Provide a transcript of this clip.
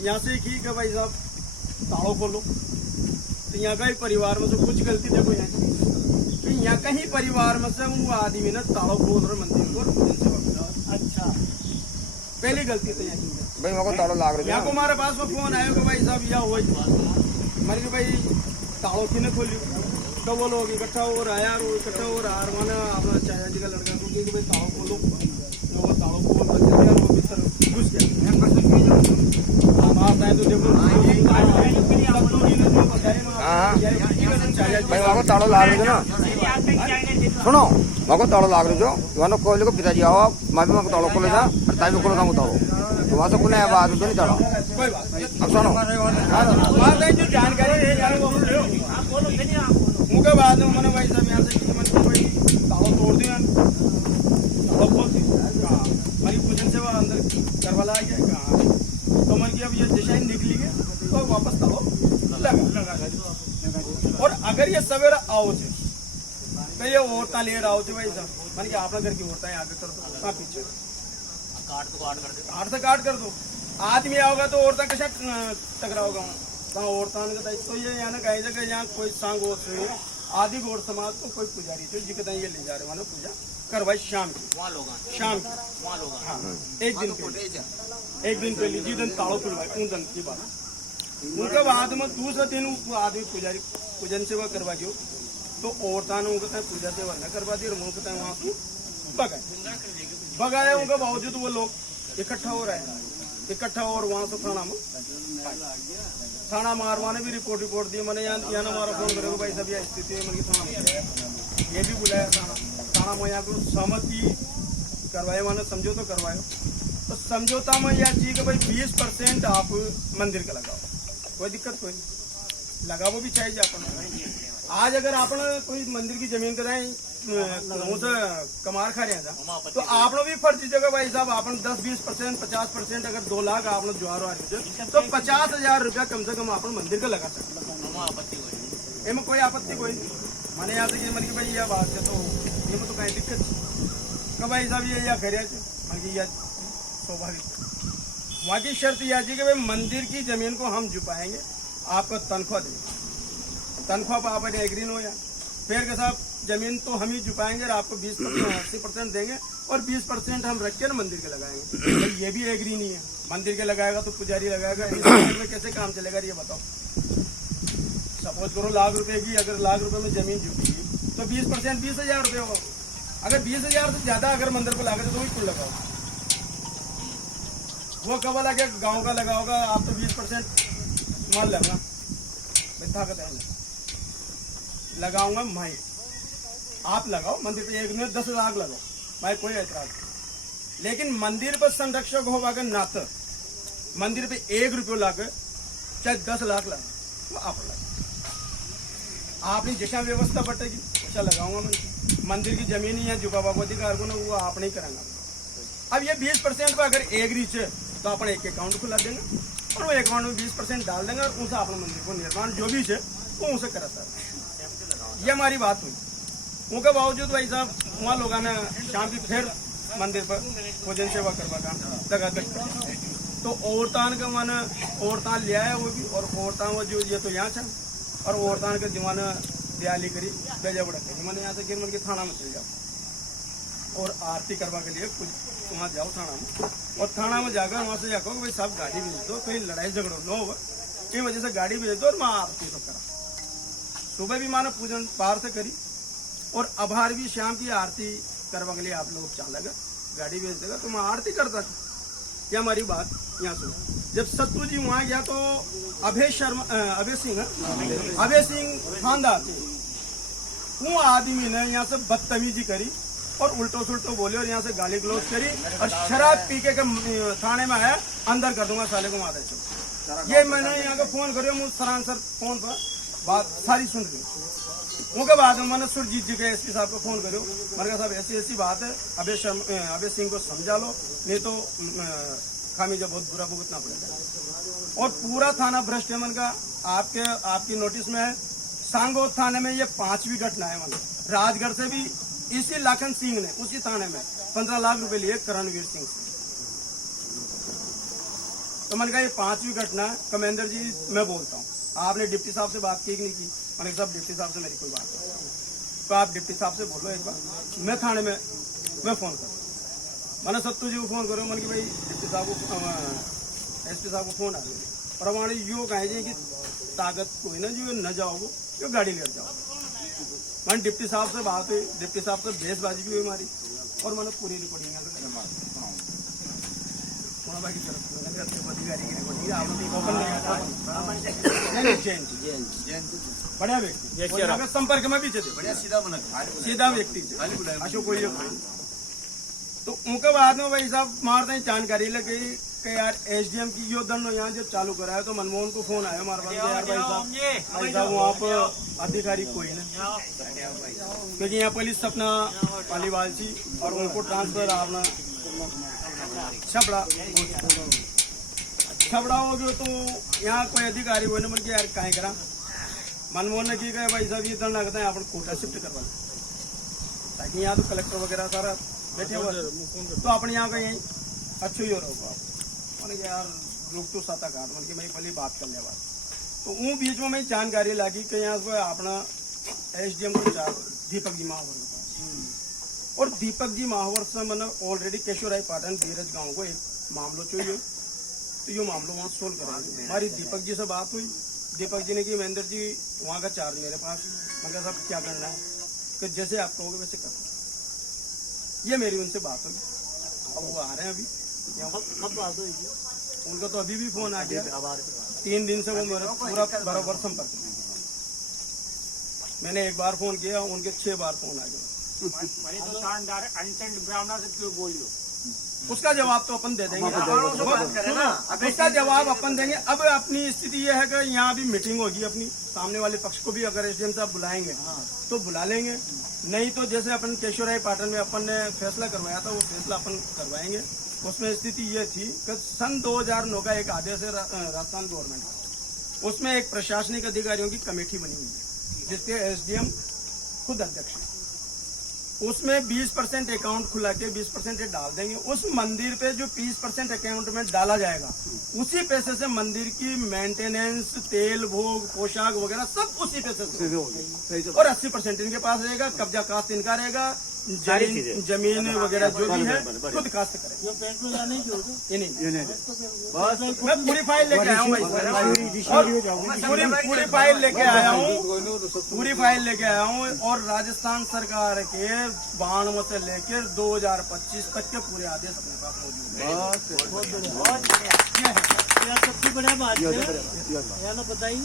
यहाँ से की कि भाई साहब ताड़ो खोलो, तो यहाँ का ही परिवार में से कुछ गलती देखो यहाँ की, तो यहाँ का ही परिवार में से वो आदमी ने ताड़ो खोल रहे मंदिर को। अच्छा, पहली गलती तो यहाँ की भाई मेरे को ताड़ो लाग रहा है। यहाँ को हमारे पास में फोन आया कि भाई साहब यह हुआ हमारे कि भाई ताड़ो किने खोलियो, तो वो लोग इकट्ठा हो रहा है यार, वो इकट्ठा हो रहा है माना अपना चाचा जी का लड़का को कि भाई ताड़ो खोलो, तो वो ताड़ो खोल कर चले यार, वो भीतर घुस गया। बात आए तो देखो भाई मेरे को ताड़ो लाग रही ना, सुनो मेरे को ताड़ो लाग रही जो वहाँ खोल को पिताजी आओ मैं भी मेरे ताड़ो खोले था और ताई भी खोलो था ताड़ो तो वहाँ से कुछ बात तो नहीं ताड़ा। कोई बात अब सुनो बात है जो जानकारी है यार वो उनके बाद में मैंने भाई साहब यहाँ से कि मैंने भाई ताला तोड़ दिया, ताला खोल दी कहाँ हमारी पूजन से वो अंदर करवाला आ गया कहाँ, तो मन की अब ये डिजाइन निकली गई तो वापस ताला लगा। और अगर ये सवेरा आओ थे तो ये औरता ले आओ थे भाई साहब मन की आपने घर की औरता है आगे कर दो कहाँ पीछे काट कर दो, आदमी आओगा तो औरता कैसा टकरा होगा वहाँ औरता तो ये यहाँ कहीं जगह यहाँ कोई सांग हो आदि गौर समाज को कोई पुजारी थे जिकता ये ले जा रहे वहाँ पूजा करवाई शाम की हाँ एक दिन पहले जिस दिन ताड़ो खुलवाई उन दिन की बात। उनके बाद में दूसरे दिन आदमी पुजारी पूजन सेवा करवा दियो तो औरता ने उनके पूजा सेवा न करवा दी और उनके वहाँ की भगाया उनके बावजूद वो लोग इकट्ठा हो रहे हैं और वहाँ से थाना मारवाने भी रिपोर्ट दी मैंने यहाँ हमारा फोन करेगा भाई सब यह स्थिति है मतलब थाना ये भी बुलाया थाना में यहाँ को सहमति करवाए मैंने समझौता करवाए तो समझौता में यह चीज कि भाई 20% आप मंदिर का लगाओ, कोई दिक्कत कोई लगाओ भी चाहिए अपन। आज अगर आपने कोई मंदिर की जमीन कराए कमार खा रहे हैं तो आपने भी फर्ज जगह भाई साहब आपने 10-20% 50% अगर 2 लाख आपने ज्वार आ रही तो 50,000 रुपया कम से कम आपने मंदिर का लगा सकते, इनमें कोई आपत्ति कोई नहीं। मैंने यहाँ से मन की भाई यह बात है तो ये तो कहीं दिक्कत कब भाई साहब ये करे मन की यह सौभाग्य वहाँ की शर्त यह थी कि भाई मंदिर की जमीन को हम जुपाएंगे, आपको तनख्वाह देंगे, तनख्वाह पर आप एग्री न हो या फिर के साहब जमीन तो हम ही जुपाएंगे और आपको 20-80% देंगे और 20% हम रख के ना मंदिर के लगाएंगे। तो ये भी एग्री नहीं है, मंदिर के लगाएगा तो पुजारी लगाएगा, में कैसे काम चलेगा ये बताओ। सपोज करो लाख रुपए की अगर लाख रुपए में जमीन जुटी तो 20% 20,000 रुपये होगा, अगर 20,000 से ज्यादा अगर मंदिर को लागत तो भी कुल लगाओ, वो कब लगे गाँव का लगाओगा आप तो 20% माल लगा ताकत है लगाऊंगा मैं, आप लगाओ मंदिर पे एक में 10 लाख लगाओ भाई कोई ऐतराज नहीं, लेकिन मंदिर पर संरक्षक होगा अगर नाते मंदिर पे 1 रुपये लागे चाहे 10 लाख लागे तो आप लगा, आपने जैसा व्यवस्था बटेगी वैसा लगाऊंगा मैं। मंदिर की जमीन ही है जुका बाबू अधिकार को ना वो आप नहीं करेंगे। अब ये 20% पर अगर एग्री है तो अपने एक अकाउंट खुला देंगे और वो अकाउंट में 20% डाल देंगे और उनसे अपने मंदिर को निर्माण जो भी है वो उनसे करा सर। ये हमारी बात हुई, उनके बावजूद भाई साहब वहाँ लोग ने शाम की फिर मंदिर पर भोजन सेवा करवा का लगा तो औरतान का माना औरतान ले आया वो भी और औरतान वो जो ये तो यहाँ था और औरतान के दीवाना दयाली करी बेजा बड़ा करी मैंने यहाँ से गिर मन के थाना में चल जाओ और आरती करवा के लिए कुछ वहाँ जाओ थाना में और थाना में जाकर वहाँ से जाकर भाई साहब गाड़ी भेज दो, कहीं लड़ाई झगड़ो न हो इस वजह से गाड़ी भेज दो और मैं आरती तो करा। सुबह भी मानो पूजन बाहर से करी और आभार भी शाम की आरती करवा के लिए आप लोग चालेगा गाड़ी भेज देगा तो मैं आरती करता था। ये हमारी बात यहाँ सुनो, जब सत्तू जी वहाँ गया तो अभय सिंह खानदार वो आदमी ने यहाँ से बदतमीजी करी और उल्टो सुल्टो बोले और यहाँ से गाली गलौज करी और शराब पी के थाने में आया अंदर कर दूंगा साले को मारे चो। ये मैंने यहाँ का फोन करियो मुझ सरान सर फोन पर बात सारी सुन रही उनके बाद में मैंने सुरजीत जी के एसपी साहब को फोन करो, मैंने कहा साहब ऐसी बात है अभय सिंह को समझा लो नहीं तो खामी जो बहुत बुरा भुगतना पड़ेगा। और पूरा थाना भ्रष्ट है मन का आपकी नोटिस में है। सांगोद थाने में ये 5वीं घटना है मन, राजगढ़ से भी इसी लाखन सिंह ने उसी थाने में 15 लाख रुपए लिए करणवीर सिंह से। तो मैंने कहा ये 5वीं घटना कमेंदर जी मैं बोलता हूँ, आपने डिप्टी साहब से बात की कि नहीं की? मैंने कहा साहब डिप्टी साहब से मेरी कोई बात नहीं, तो आप डिप्टी साहब से बोलो एक बार, मैं थाने में मैं फोन कर, मैंने सत्तू जी को फोन करो, मैंने कि भाई डिप्टी साहब को एसपी साहब को फोन आ गया और हमारे यो कहे जी कि ताकत कोई ना जो न जाओगे जो गाड़ी लेट जाओ। मैंने डिप्टी साहब से बात हुई, डिप्टी साहब से बेसबाजी भी हुई हमारी और मैंने पूरी रिकॉर्डिंग बाकी अधिकारी की रिकॉर्डिंग बढ़िया व्यक्ति संपर्क में भी थे, सीधा व्यक्ति अशोक कोई तो उनके बाद में भाई साहब मारते हैं जानकारी लगी कि यार एसडीएम की यो दंड यहाँ जब चालू कराया तो मनमोहन को फोन आया हमारे पास, यार भाई साहब वहाँ पर अधिकारी कोई नहीं, क्योंकि यहाँ पुलिस अपना पालीवाल थी और उनको ट्रांसफर अपना छपड़ा हो गया तो यहाँ कोई अधिकारी हुए ना, मन के यार कहीं करा मनमोहन ने की कहा भाई साहब ये दंड लगता है अपन कोटा शिफ्ट करवा ताकि यहाँ तो कलेक्टर वगैरह सारा बैठे हुआ तो अपने यहाँ का यही अच्छे ही हो रहा मैंने यार लोग तो सता घाट मन की मैं पहले बात कर ले बात तो वो बीच में मैं जानकारी लगी कि यहाँ से अपना एसडीएम को दीपक जी महावर और दीपक जी महावर से मैंने ऑलरेडी केशवराय पाटन धीरज गांव को एक मामलो चाहिए तो ये मामलो वहाँ सोल्व कराएंगे। हमारी दीपक जी से बात हुई, दीपक जी ने की महेंद्र जी वहाँ का चार्ज मेरे पास, मैं कहा साहब क्या करना है कि जैसे आप कहोगे वैसे कर। ये मेरी उनसे बात हुई, अब वो आ रहे हैं अभी, कब बात हुई? उनका तो अभी भी फोन आ गया, 3 दिन से वो मेरा पूरा बराबर संपर्क में। मैंने एक बार फोन किया, उनके 6 बार फोन आ गया। उसका जवाब तो अपन दे देंगे, उसका जवाब अपन देंगे। अब अपनी स्थिति यह है कि यहाँ भी मीटिंग होगी अपनी, सामने वाले पक्ष को भी अगर एसडीएम साहब बुलाएंगे तो बुला लेंगे, नहीं तो जैसे अपन केशवराय पाटन में अपन ने फैसला करवाया था वो फैसला अपन करवाएंगे। उसमें स्थिति ये थी कि सन 2009 का एक आदेश है राजस्थान गवर्नमेंट का, उसमें एक प्रशासनिक अधिकारियों की कमेटी बनी हुई है जिसके एसडीएम खुद अध्यक्ष है। उसमें 20% अकाउंट खुला के 20% डाल देंगे। उस मंदिर पे जो 20% अकाउंट में डाला जाएगा उसी पैसे से मंदिर की मेंटेनेंस, तेल भोग, पोशाक वगैरह सब उसी पैसे से, और 80% इनके पास रहेगा, कब्जा कास्ट इनका रहेगा, जमीन वगैरह जो भी है खुद कास्ट करेगा। मैं पूरी फाइल लेके आया हूँ पूरी फाइल लेके आया हूँ, पूरी फाइल लेके आया हूँ और राजस्थान सरकार के 92 से लेकर 2025 तक के पूरे आदेश अपने पास मौजूद है। सबसे बढ़िया बात है बताइए।